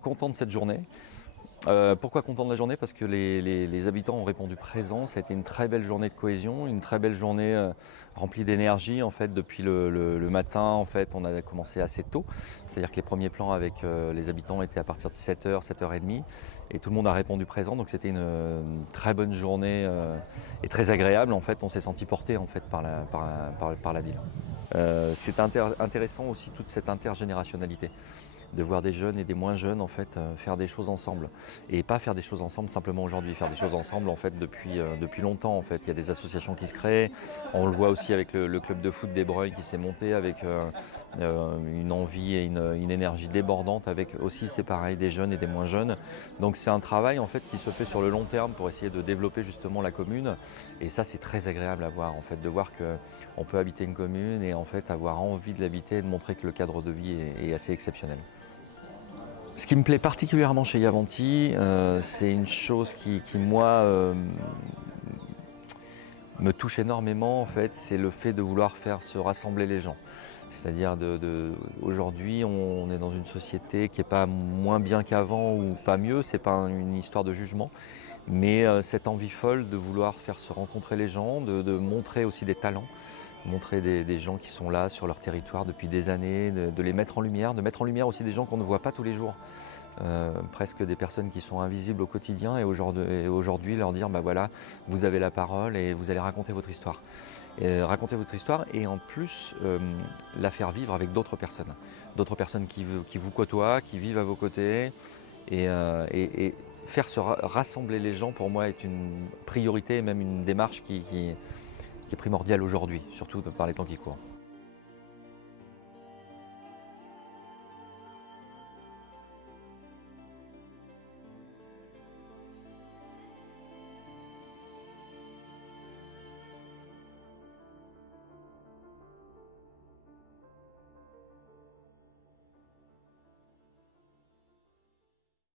Content de cette journée. Pourquoi content de la journée? Parce que les habitants ont répondu présent. Ça a été une très belle journée de cohésion, une très belle journée remplie d'énergie. En fait, depuis le matin, en fait, on a commencé assez tôt. C'est-à-dire que les premiers plans avec les habitants étaient à partir de 7h, 7h30. Et tout le monde a répondu présent. Donc c'était une très bonne journée et très agréable. En fait, on s'est senti porté en fait, par la ville. C'est intéressant aussi toute cette intergénérationnalité, de voir des jeunes et des moins jeunes en fait faire des choses ensemble, et pas faire des choses ensemble simplement aujourd'hui, faire des choses ensemble en fait depuis longtemps en fait. Il y a des associations qui se créent, on le voit aussi avec le club de foot des Breuils qui s'est monté avec une envie et une énergie débordante, avec aussi c'est pareil des jeunes et des moins jeunes. Donc c'est un travail en fait qui se fait sur le long terme pour essayer de développer justement la commune, et ça c'est très agréable à voir en fait, de voir que on peut habiter une commune et en fait avoir envie de l'habiter et de montrer que le cadre de vie est assez exceptionnel. Ce qui me plaît particulièrement chez Yavanti, c'est une chose qui moi, me touche énormément en fait, c'est le fait de vouloir faire se rassembler les gens. C'est-à-dire aujourd'hui, on est dans une société qui n'est pas moins bien qu'avant ou pas mieux, c'est pas une histoire de jugement, mais cette envie folle de vouloir faire se rencontrer les gens, de montrer aussi des talents, montrer des gens qui sont là sur leur territoire depuis des années, de les mettre en lumière, de mettre en lumière aussi des gens qu'on ne voit pas tous les jours. Presque des personnes qui sont invisibles au quotidien, et aujourd'hui leur dire bah voilà, vous avez la parole et vous allez raconter votre histoire. Et raconter votre histoire, et en plus la faire vivre avec d'autres personnes qui vous côtoient, qui vivent à vos côtés, et faire se rassembler les gens pour moi est une priorité et même une démarche qui est primordiale aujourd'hui, surtout par les temps qui courent.